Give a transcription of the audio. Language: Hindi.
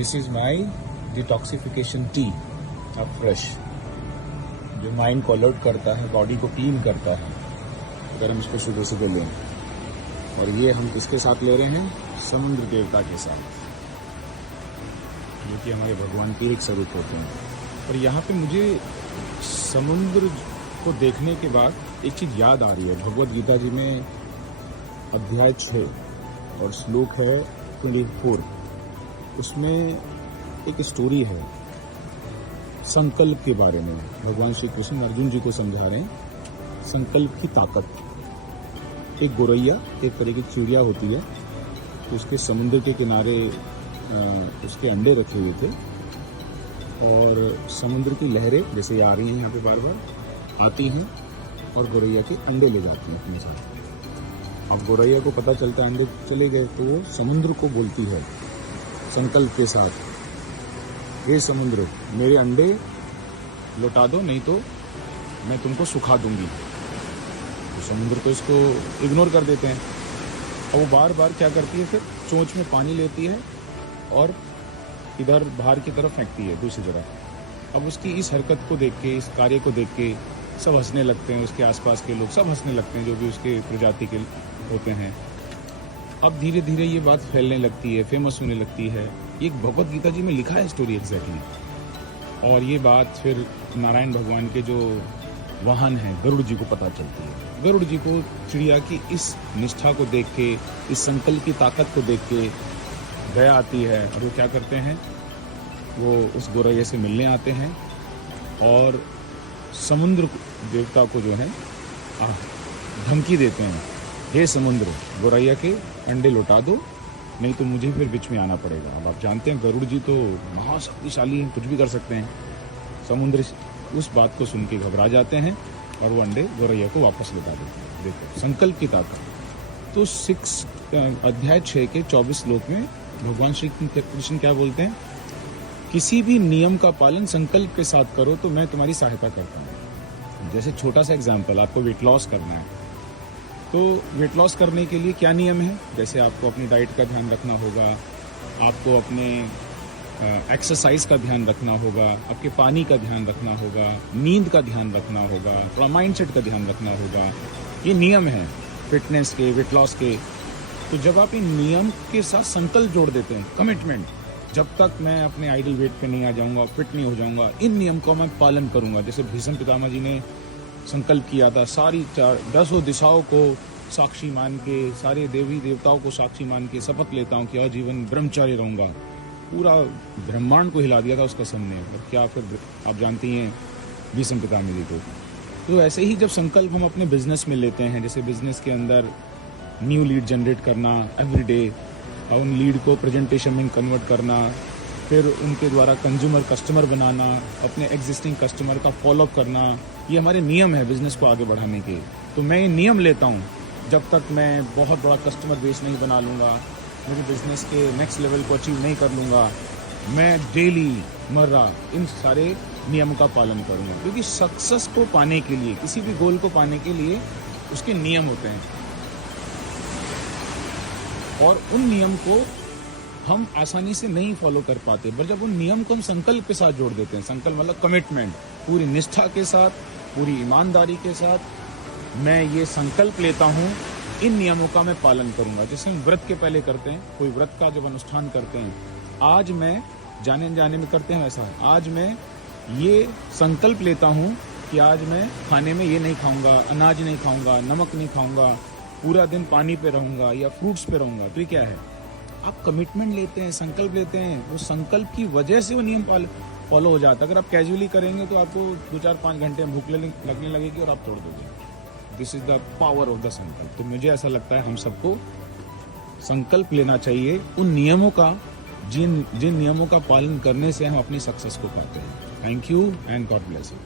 This is my detoxification T of fresh, जो माइंड को अलर्ट करता है, बॉडी को क्लीन करता है अगर हम इसको सुबह सुबह लें। और ये हम किसके साथ ले रहे हैं? समुद्र देवता के साथ, जो कि हमारे भगवान के एक स्वरूप होते हैं। और यहाँ पे मुझे समुद्र को देखने के बाद एक चीज़ याद आ रही है। भगवद गीता जी में अध्याय 6 और श्लोक है 24, उसमें एक स्टोरी है संकल्प के बारे में। भगवान श्री कृष्ण अर्जुन जी को समझा रहे हैं संकल्प की ताकत। एक गोरैया, एक तरह की चिड़िया होती है, तो उसके समुद्र के किनारे उसके अंडे रखे हुए थे और समुद्र की लहरें जैसे आ रही हैं यहाँ पे बार बार आती हैं और गोरैया के अंडे ले जाती हैं अपने साथ। अब गोरैया को पता चलता अंडे चले गए, तो वो समुद्र को बोलती है संकल्प के साथ, हे समुद्र मेरे अंडे लौटा दो, नहीं तो मैं तुमको सुखा दूंगी। तो समुद्र तो इसको इग्नोर कर देते हैं और वो बार बार क्या करती है, फिर चोंच में पानी लेती है और इधर बाहर की तरफ फेंकती है दूसरी तरफ। अब उसकी इस हरकत को देख के, इस कार्य को देख के सब हंसने लगते हैं, उसके आसपास के लोग सब हंसने लगते हैं जो भी उसके प्रजाति के होते हैं। अब धीरे धीरे ये बात फैलने लगती है, फेमस होने लगती है। ये भगवद गीता जी में लिखा है स्टोरी एग्जैक्टली। और ये बात फिर नारायण भगवान के जो वाहन हैं गरुड़ जी को पता चलती है। गरुड़ जी को चिड़िया की इस निष्ठा को देख के, इस संकल्प की ताकत को देख के दया आती है और वो क्या करते हैं, वो उस गोरैया से मिलने आते हैं और समुद्र देवता को जो है धमकी देते हैं, हे समुद्र गोरैया के अंडे लौटा दो, नहीं तो मुझे फिर बीच में आना पड़ेगा। अब आप जानते हैं गरुड़ जी तो महाशक्तिशाली हैं, कुछ भी कर सकते हैं। समुद्र उस बात को सुन के घबरा जाते हैं और वो अंडे गोरैया को वापस लौटा देते हैं। देखो संकल्प की ताकत। तो अध्याय 6 के 24 श्लोक में भगवान श्री कृष्ण क्या बोलते हैं, किसी भी नियम का पालन संकल्प के साथ करो तो मैं तुम्हारी सहायता करता हूँ। जैसे छोटा सा एग्जांपल, आपको वेट लॉस करना है, तो वेट लॉस करने के लिए क्या नियम है? जैसे आपको अपनी डाइट का ध्यान रखना होगा, आपको अपने एक्सरसाइज का ध्यान रखना होगा, आपके पानी का ध्यान रखना होगा, नींद का ध्यान रखना होगा, थोड़ा माइंडसेट का ध्यान रखना होगा। ये नियम है फिटनेस के, वेट लॉस के। तो जब आप इन नियम के साथ संकल्प जोड़ देते हैं, कमिटमेंट, जब तक मैं अपने आइडल वेट पे नहीं आ जाऊंगा, फिट नहीं हो जाऊंगा, इन नियम को मैं पालन करूंगा। जैसे भीष्म पितामह जी ने संकल्प किया था, सारी 10 दिशाओं को साक्षी मान के, सारे देवी देवताओं को साक्षी मान के शपथ लेता हूँ कि आजीवन ब्रह्मचारी रहूंगा। पूरा ब्रह्मांड को हिला दिया था उसका सामने। और क्या फिर आप जानती हैं भीष्म पितामह जी को। तो ऐसे ही जब संकल्प हम अपने बिजनेस में लेते हैं, जैसे बिजनेस के अंदर न्यू लीड जनरेट करना एवरी डे, और उन लीड को प्रेजेंटेशन में कन्वर्ट करना, फिर उनके द्वारा कंज्यूमर कस्टमर बनाना, अपने एग्जिस्टिंग कस्टमर का फॉलोअप करना, ये हमारे नियम है बिजनेस को आगे बढ़ाने के। तो मैं ये नियम लेता हूँ, जब तक मैं बहुत बड़ा कस्टमर बेस नहीं बना लूँगा, मेरे बिजनेस के नेक्स्ट लेवल को अचीव नहीं कर लूँगा, मैं डेली मर्रा इन सारे नियमों का पालन करूँगा। क्योंकि सक्सेस को पाने के लिए, किसी भी गोल को पाने के लिए उसके नियम होते हैं और उन नियम को हम आसानी से नहीं फॉलो कर पाते। पर जब उन नियम को हम संकल्प के साथ जोड़ देते हैं, संकल्प मतलब कमिटमेंट, पूरी निष्ठा के साथ, पूरी ईमानदारी के साथ, मैं ये संकल्प लेता हूँ इन नियमों का मैं पालन करूंगा। जैसे हम व्रत के पहले करते हैं, कोई व्रत का जब अनुष्ठान करते हैं, आज मैं जाने में करते हैं वैसा, आज मैं ये संकल्प लेता हूँ कि आज मैं खाने में ये नहीं खाऊंगा, अनाज नहीं खाऊंगा, नमक नहीं खाऊंगा, पूरा दिन पानी पे रहूंगा या फ्रूट्स पे रहूंगा। तो ये क्या है, आप कमिटमेंट लेते हैं, संकल्प लेते हैं, वो संकल्प की वजह से वो नियम फॉलो हो जाता है। अगर आप कैजुअली करेंगे तो आपको 2-4-5 घंटे में भूख लगने लगेगी और आप तोड़ दोगे। This is the power of the संकल्प। तो मुझे ऐसा लगता है हम सबको संकल्प लेना चाहिए उन नियमों का, जिन नियमों का पालन करने से हम अपनी सक्सेस को पाते हैं। Thank you and God bless you.